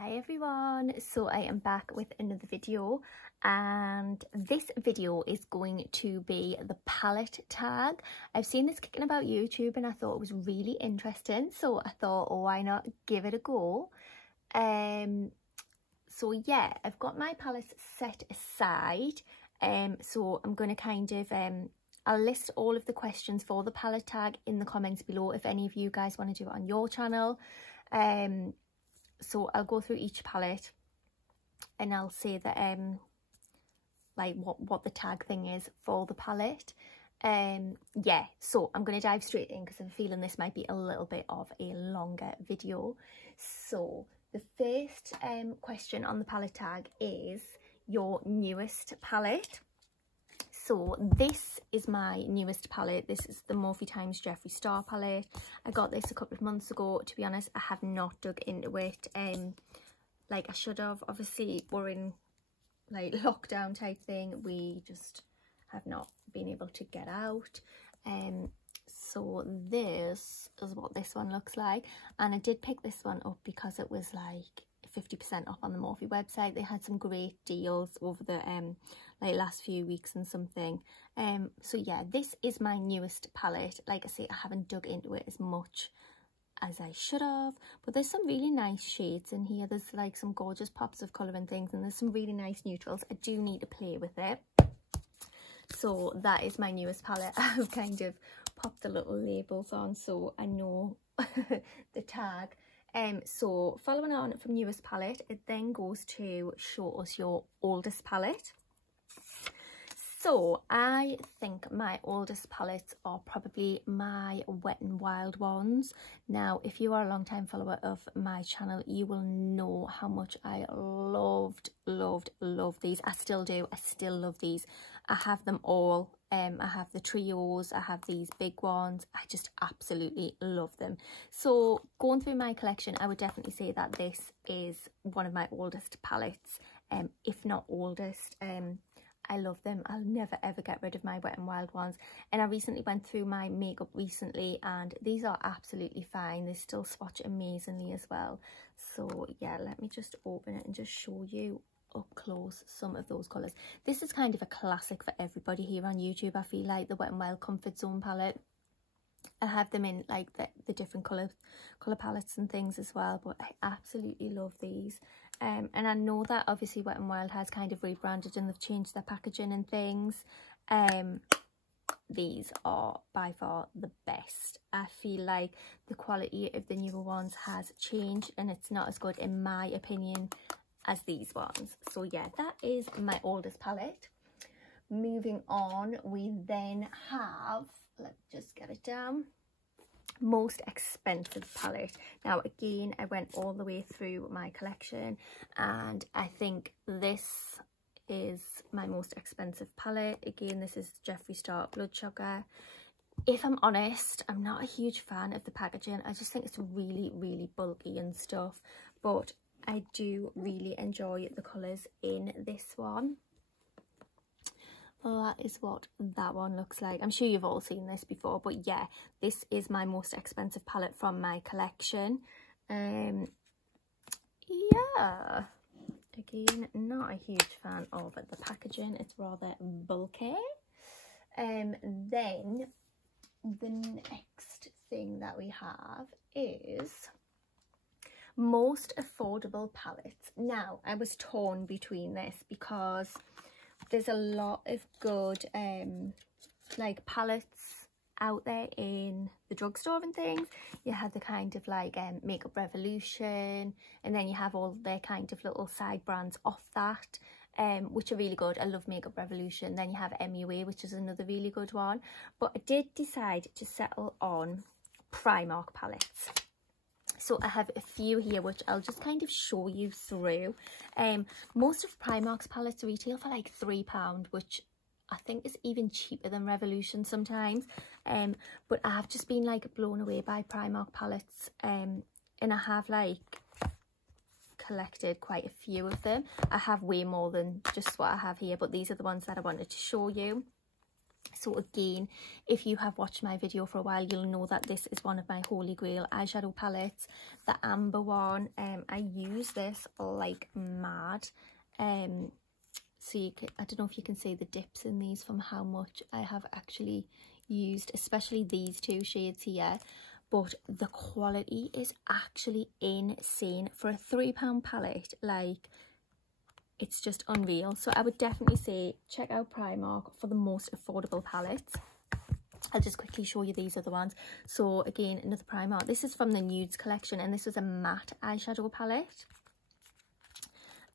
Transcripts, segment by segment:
Hi everyone, so I am back with another video, and this video is going to be the palette tag. I've seen this kicking about YouTube and I thought it was really interesting, so I thought, oh, why not give it a go. So yeah, I've got my palettes set aside, so I'm going to kind of I'll list all of the questions for the palette tag in the comments below if any of you guys want to do it on your channel. So I'll go through each palette and I'll say that like what the tag thing is for the palette. Yeah, so I'm going to dive straight in because I'm feeling this might be a little bit of a longer video. So the first question on the palette tag is your newest palette. So this is my newest palette. This is the Morphe x Jeffree Star palette. I got this a couple of months ago. To be honest, I have not dug into it like I should have. Obviously, we're in like lockdown type thing. We just have not been able to get out. So this is what this one looks like. And I did pick this one up because it was like 50% off on the Morphe website. They had some great deals over the like last few weeks and something. So yeah, this is my newest palette. Like I say, I haven't dug into it as much as I should have, but there's some really nice shades in here. There's like some gorgeous pops of colour and things, and there's some really nice neutrals. I do need to play with it. So that is my newest palette. I've kind of popped the little labels on so I know the tag. So following on from newest palette, it then goes to show us your oldest palette. So I think my oldest palettes are probably my Wet n Wild ones. Now, if you are a long time follower of my channel, you will know how much I loved these. I still do. I still love these. I have them all. I have the trios, I have these big ones. I just absolutely love them. So going through my collection, I would definitely say that this is one of my oldest palettes, if not oldest. I love them. I'll never ever get rid of my Wet n Wild ones. And I recently went through my makeup recently and these are absolutely fine. They still swatch amazingly as well. So yeah, let me just open it and just show you up close some of those colours. This is kind of a classic for everybody here on YouTube. I feel like the Wet n Wild Comfort Zone palette. I have them in like the different colour palettes and things as well, but I absolutely love these. And I know that obviously Wet n Wild has kind of rebranded and they've changed their packaging and things. These are by far the best. I feel like the quality of the newer ones has changed and it's not as good in my opinion as these ones. So yeah, that is my oldest palette. Moving on, we then have, let's just get it down, most expensive palette. Now again, I went all the way through my collection and I think this is my most expensive palette. Again, this is Jeffree Star Blood Sugar. If I'm honest, I'm not a huge fan of the packaging. I just think it's really bulky and stuff, but I do really enjoy the colours in this one. Well, that is what that one looks like. I'm sure you've all seen this before, but yeah, this is my most expensive palette from my collection. Yeah, again, not a huge fan of the packaging. It's rather bulky. Then the next thing that we have is most affordable palettes. Now, I was torn between this because there's a lot of good like palettes out there in the drugstore and things. You have the kind of like Makeup Revolution, and then you have all their kind of little side brands off that, which are really good. I love Makeup Revolution. Then you have MUA, which is another really good one. But I did decide to settle on Primark palettes. So I have a few here which I'll just kind of show you through. Most of Primark's palettes retail for like £3, which I think is even cheaper than Revolution sometimes. But I have just been like blown away by Primark palettes, and I have like collected quite a few of them. I have way more than just what I have here, but these are the ones that I wanted to show you. So again, if you have watched my video for a while, you'll know that this is one of my holy grail eyeshadow palettes, the amber one. I use this like mad. So I don't know if you can see the dips in these from how much I have actually used, especially these two shades here. But the quality is actually insane for a £3 palette. Like, it's just unreal. So I would definitely say check out Primark for the most affordable palettes. I'll just quickly show you these other ones. So again, another Primark. This is from the Nudes collection, and this was a matte eyeshadow palette.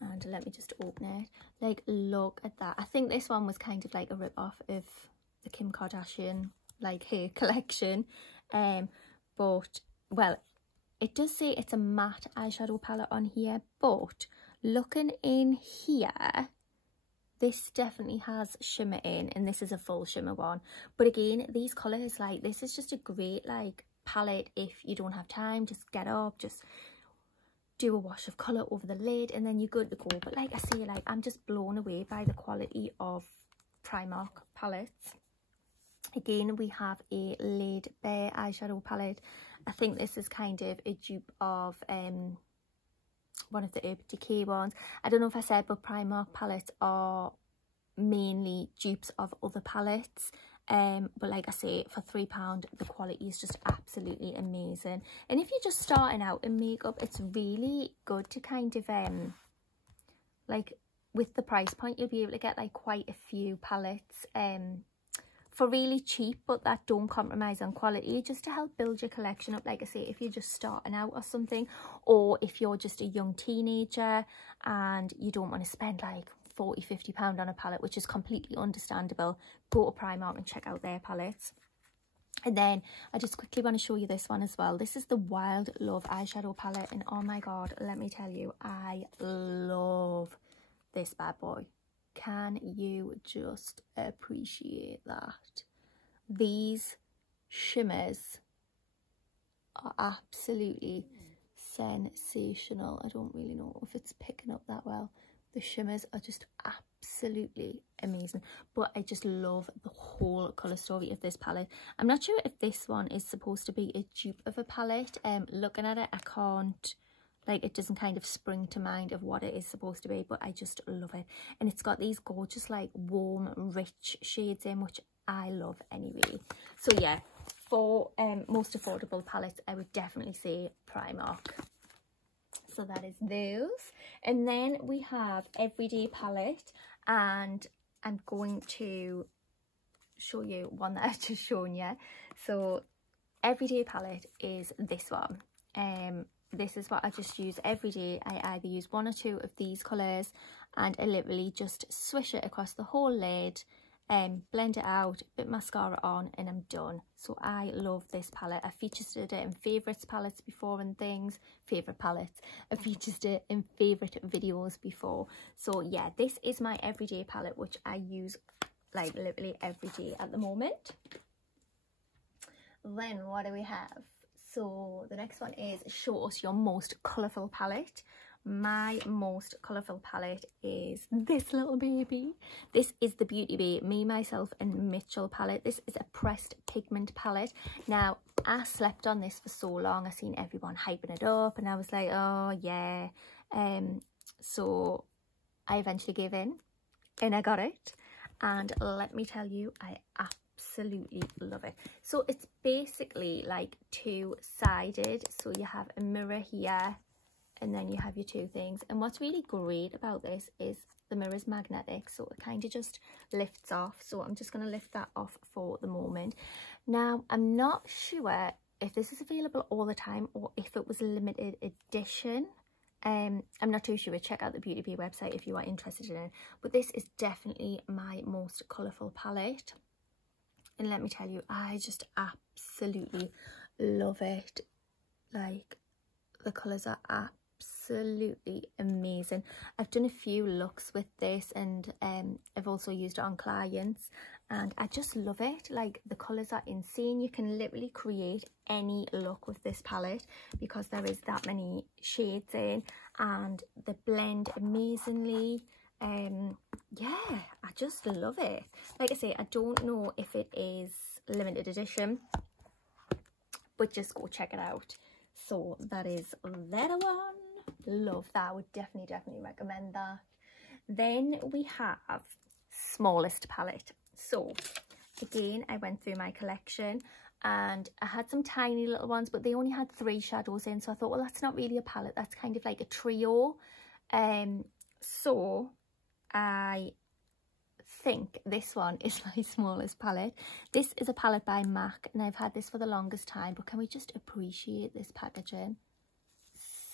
And let me just open it. Like, look at that. I think this one was kind of like a rip-off of the Kim Kardashian, like, her collection. But, well, it does say it's a matte eyeshadow palette on here, but looking in here, this definitely has shimmer in, and this is a full shimmer one. But again, these colours, like, this is just a great, like, palette if you don't have time. Just get up, just do a wash of colour over the lid, and then you're good to go. But like I say, like, I'm just blown away by the quality of Primark palettes. Again, we have a Laid Bare eyeshadow palette. I think this is kind of a dupe of one of the Urban Decay ones. I don't know if I said, but Primark palettes are mainly dupes of other palettes. But like I say, for £3, the quality is just absolutely amazing. And if you're just starting out in makeup, it's really good to kind of, like, with the price point, you'll be able to get, like, quite a few palettes, for really cheap, but that don't compromise on quality, just to help build your collection up. Like I say, if you're just starting out or something, or if you're just a young teenager and you don't want to spend like £40–50 on a palette, which is completely understandable, go to Primark and check out their palettes. And then I just quickly want to show you this one as well. This is the Wild Love eyeshadow palette, and oh my god, let me tell you, I love this bad boy. Can you just appreciate that? These shimmers are absolutely sensational. I don't really know if it's picking up that well. The shimmers are just absolutely amazing. But I just love the whole colour story of this palette. I'm not sure if this one is supposed to be a dupe of a palette. Looking at it, I can't, like, it doesn't kind of spring to mind of what it is supposed to be, but I just love it. And it's got these gorgeous, like, warm, rich shades in, which I love anyway. So yeah, for most affordable palettes, I would definitely say Primark. So that is those. And then we have Everyday Palette, and I'm going to show you one that I've just shown you. So Everyday Palette is this one. This is what I just use every day. I either use one or two of these colours, and I literally just swish it across the whole lid, blend it out, bit mascara on, and I'm done. So I love this palette. I featured it in favourites palettes before and things. Favourite palettes. I featured it in favourite videos before. So yeah, this is my everyday palette, which I use like literally every day at the moment. Then what do we have? So the next one is show us your most colourful palette. My most colourful palette is this little baby. This is the Beauty Bay Me, Myself and Mitchell palette. This is a pressed pigment palette. Now, I slept on this for so long. I seen everyone hyping it up and I was like, oh yeah. So I eventually gave in and I got it. And let me tell you, I absolutely love it. So it's basically like two-sided. So you have a mirror here, and then you have your two things. And what's really great about this is the mirror is magnetic, so it kind of just lifts off. So I'm just going to lift that off for the moment. Now, I'm not sure if this is available all the time or if it was a limited edition. I'm not too sure. Check out the Beauty Bay website if you are interested in it. But this is definitely my most colourful palette. And let me tell you, I just absolutely love it. Like, the colours are absolutely amazing. I've done a few looks with this, and I've also used it on clients, and I just love it. Like, the colours are insane. You can literally create any look with this palette because there is that many shades in, and they blend amazingly. yeah, I just love it. Like I say, I don't know if it is limited edition, but just go check it out. So that is that one. Love that. Would definitely recommend that. Then we have smallest palette. So again, I went through my collection and I had some tiny little ones, but they only had 3 shadows in, so I thought, well, that's not really a palette, that's kind of like a trio. So I think this one is my smallest palette. This is a palette by MAC, and I've had this for the longest time, but can we just appreciate this packaging?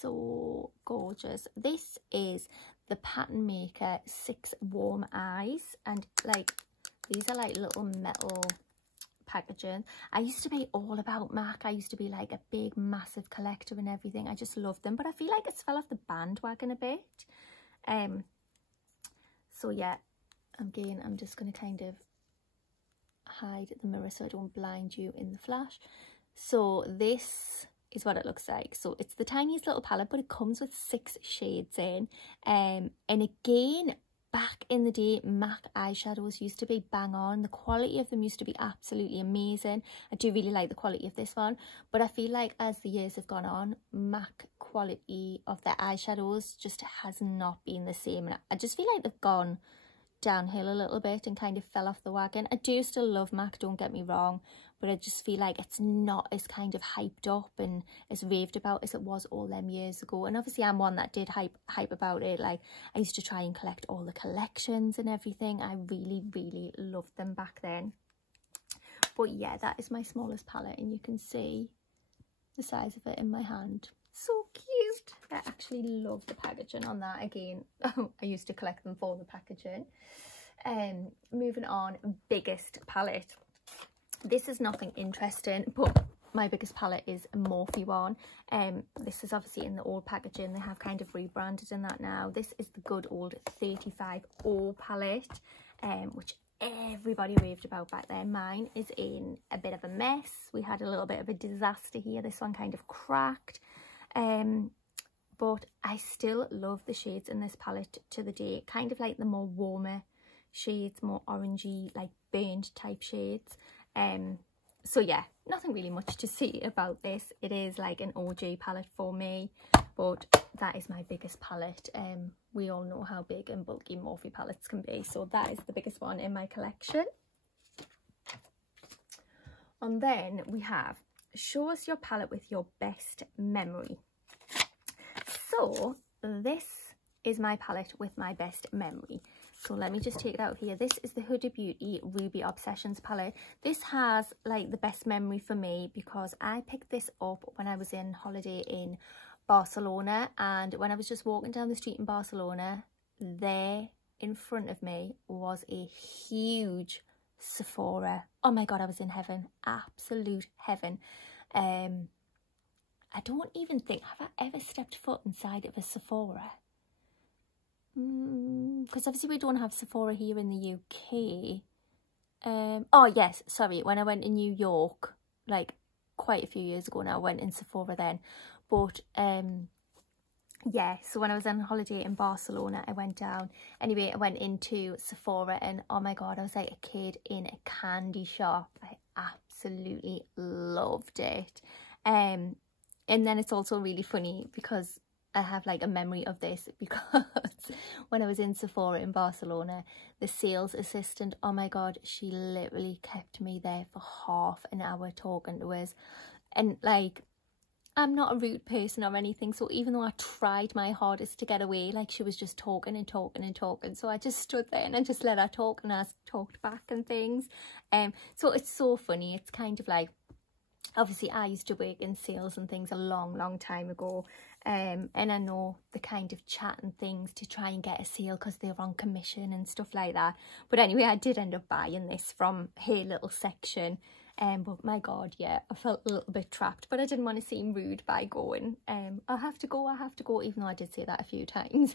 So gorgeous. This is the Pattern Maker 6 Warm Eyes, and like these are like little metal packaging. I used to be all about MAC. I used to be like a big massive collector and everything. I just loved them, but I feel like it's fell off the bandwagon a bit. So yeah, again, I'm just going to kind of hide the mirror so I don't blind you in the flash. So this is what it looks like. So it's the tiniest little palette, but it comes with 6 shades in. And again, back in the day, MAC eyeshadows used to be bang on. The quality of them used to be absolutely amazing. I do really like the quality of this one, but I feel like as the years have gone on, MAC quality of their eyeshadows just has not been the same. And I just feel like they've gone downhill a little bit and kind of fell off the wagon. I do still love MAC, don't get me wrong, but I just feel like it's not as kind of hyped up and as raved about as it was all them years ago. And obviously I'm one that did hype about it. Like, I used to try and collect all the collections and everything. I really loved them back then. But yeah, that is my smallest palette, and you can see the size of it in my hand. So cute. I actually love the packaging on that. Again, I used to collect them for the packaging. Moving on, biggest palette. This is nothing interesting, but my biggest palette is a Morphe one. This is obviously in the old packaging. They have kind of rebranded in that now. This is the good old 35O palette, which everybody raved about back then. Mine is in a bit of a mess. We had a little bit of a disaster here. This one kind of cracked. But I still love the shades in this palette to the day. Kind of like the more warmer shades, more orangey, like burnt type shades. So yeah, nothing really much to see about this. It is like an OG palette for me, but that is my biggest palette. We all know how big and bulky Morphe palettes can be, so that is the biggest one in my collection. And then we have show us your palette with your best memory. So this is my palette with my best memory. So let me just take it out here. This is the Huda Beauty Ruby Obsessions palette. This has like the best memory for me because I picked this up when I was in holiday in Barcelona, and when I was just walking down the street in Barcelona, there in front of me was a huge Sephora. Oh my god, I was in heaven, absolute heaven. I don't even think, have I ever stepped foot inside of a Sephora? Because obviously we don't have Sephora here in the UK. Oh yes, sorry, when I went to New York, like quite a few years ago now, I went in Sephora then. But yeah, so when I was on holiday in Barcelona, I went down. Anyway, I went into Sephora and oh my god, I was like a kid in a candy shop. I absolutely loved it. And then it's also really funny because I have like a memory of this because when I was in Sephora in Barcelona, the sales assistant, oh my god, she literally kept me there for half an hour talking to us. And like, I'm not a rude person or anything, so even though I tried my hardest to get away, like she was just talking and talking and talking, so I just stood there and I just let her talk and I talked back and things. So it's so funny. It's kind of like, obviously I used to work in sales and things a long time ago, and I know the kind of chat and things to try and get a sale because they were on commission and stuff like that. But anyway, I did end up buying this from her little section. But my god, yeah, I felt a little bit trapped, but I didn't want to seem rude by going, I have to go, even though I did say that a few times.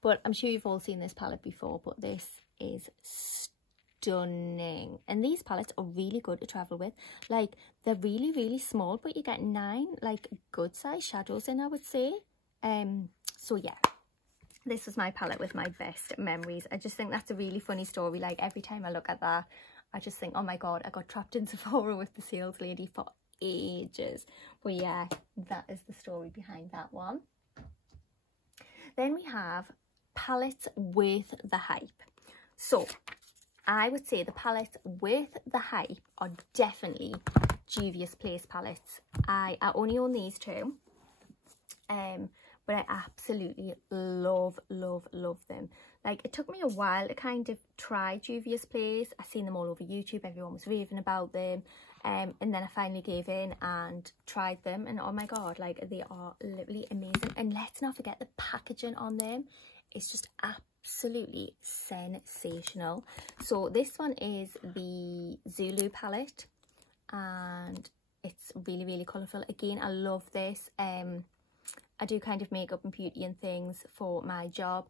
But I'm sure you've all seen this palette before, but this is stunning. And these palettes are really good to travel with. Like, they're really small, but you get 9 like good size shadows in, I would say. So yeah, this was my palette with my best memories. I just think that's a really funny story. Like every time I look at that, I just think, oh my god, I got trapped in Sephora with the sales lady for ages. But yeah, that is the story behind that one. Then we have palettes with the hype. So I would say the palettes with the hype are definitely Juvia's Place palettes. I only own these two, but I absolutely love them. Like, it took me a while to kind of try Juvia's Place. I seen them all over YouTube, everyone was raving about them, and then I finally gave in and tried them, and oh my god, like, they are literally amazing. And let's not forget the packaging on them. It's just absolutely sensational. So this one is the Zulu palette, and it's really colourful. Again, I love this. I do kind of makeup and beauty and things for my job,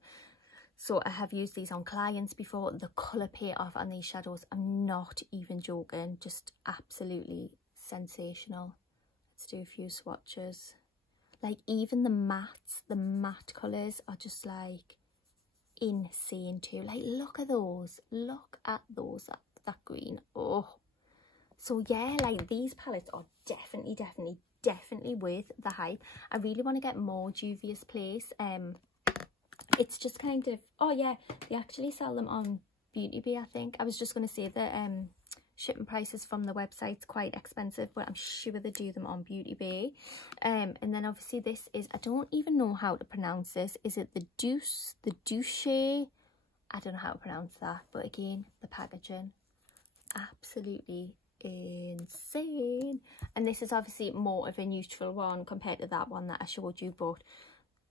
so I have used these on clients before. The colour pay off on these shadows, I'm not even joking, just absolutely sensational. Let's do a few swatches. Like, even the matte colours are just like insane too. Like, look at those, that green. Oh, so yeah, like, these palettes are definitely worth the hype. I really want to get more Juvia's Place. It's just kind of, oh yeah, they actually sell them on Beauty Bay, I think. I was just going to say that shipping prices from the website's quite expensive, but I'm sure they do them on Beauty Bay. And then obviously this is, I don't even know how to pronounce this. Is it the Douce? I don't know how to pronounce that, but again, the packaging, absolutely insane. And this is obviously more of a neutral one compared to that one that I showed you, but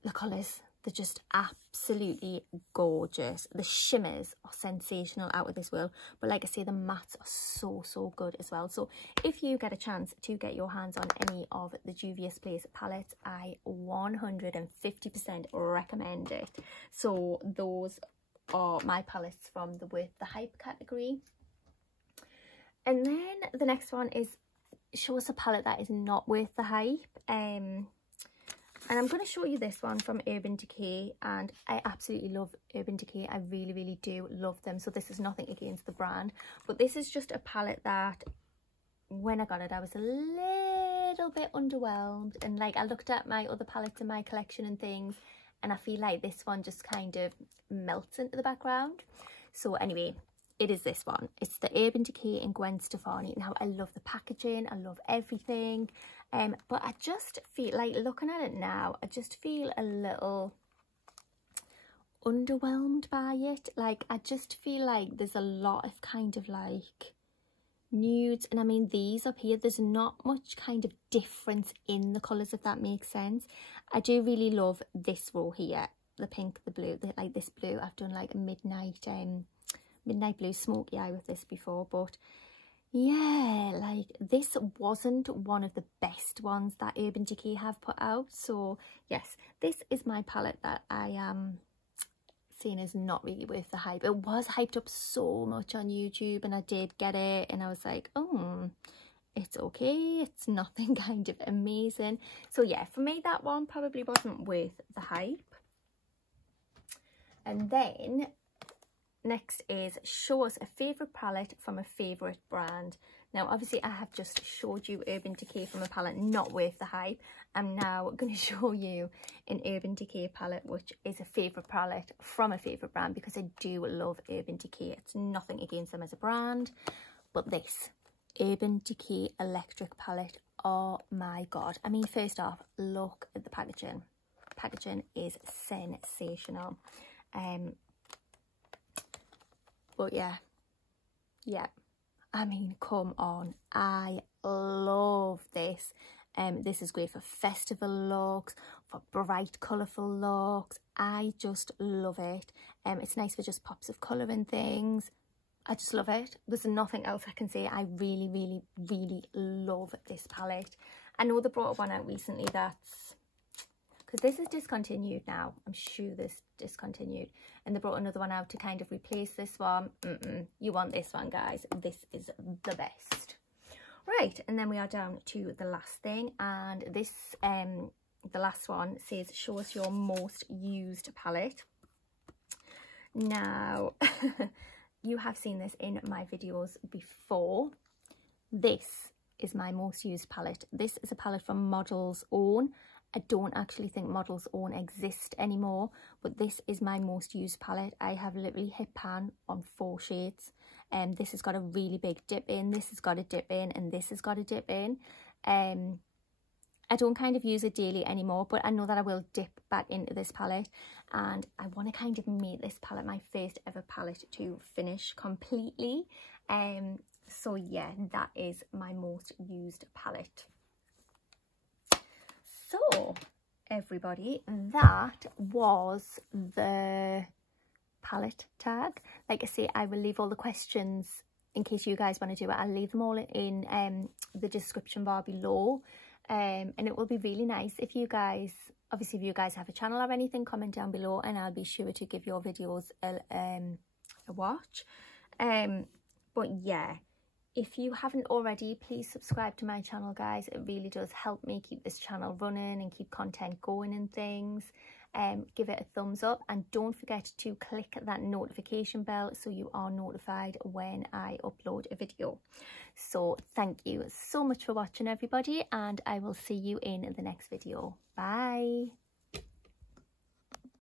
the colours, they're just absolutely gorgeous. The shimmers are sensational, out of this world. But like I say, the mattes are so good as well. So if you get a chance to get your hands on any of the Juvia's Place palettes, I 150% recommend it. So those are my palettes from the Worth the Hype category. And then the next one is, show us a palette that is not worth the hype. And I'm going to show you this one from Urban Decay, and I absolutely love Urban Decay. I really do love them. So this is nothing against the brand, but this is just a palette that when I got it, I was a little bit underwhelmed. And like, I looked at my other palettes in my collection and things, and I feel like this one just kind of melts into the background. So anyway, it is this one. It's the Urban Decay and Gwen Stefani. Now, I love the packaging, I love everything, but I just feel like, looking at it now, I just feel a little underwhelmed by it. Like, I just feel like there's a lot of kind of like nudes, and I mean, these up here, there's not much kind of difference in the colours, if that makes sense. I do really love this row here, the pink, the blue, like this blue. I've done like a midnight blue smoky eye with this before, but yeah, like, this wasn't one of the best ones that Urban Decay have put out. So yes, this is my palette that I am seeing as not really worth the hype. It was hyped up so much on YouTube, and I did get it, and I was like, oh, it's okay, it's nothing kind of amazing. So yeah, for me, that one probably wasn't worth the hype. And then next is, show us a favourite palette from a favourite brand. Now, obviously, I have just showed you Urban Decay from a palette not worth the hype. I'm now going to show you an Urban Decay palette, which is a favourite palette from a favourite brand, because I do love Urban Decay. It's nothing against them as a brand, but this Urban Decay Electric palette, oh my god. I mean, first off, look at the packaging. Packaging is sensational. But yeah, I mean, come on, I love this. This is great for festival looks, for bright colourful looks. I just love it. It's nice for just pops of colour and things. I just love it. There's nothing else I can say. I really love this palette. I know they brought one out recently that's, because this is discontinued now. I'm sure this discontinued, and they brought another one out to kind of replace this one. You want this one, guys. This is the best. Right, and then we are down to the last thing, and this the last one says, show us your most used palette. Now, you have seen this in my videos before. This is my most used palette. This is a palette from Model's Own. I don't actually think Model's Own exist anymore, but this is my most used palette. I have literally hit pan on 4 shades. This has got a really big dip in, this has got a dip in, and this has got a dip in. I don't kind of use it daily anymore, but I know that I will dip back into this palette, and I want to kind of make this palette my first ever palette to finish completely. So yeah, that is my most used palette. So everybody, that was the palette tag. Like I say, I will leave all the questions in case you guys want to do it. I'll leave them all in the description bar below. And it will be really nice if you guys, obviously if you guys have a channel or anything, comment down below and I'll be sure to give your videos a watch. But yeah, if you haven't already, please subscribe to my channel, guys. It really does help me keep this channel running and keep content going and things. Give it a thumbs up and don't forget to click that notification bell so you are notified when I upload a video. So thank you so much for watching, everybody, and I will see you in the next video. Bye.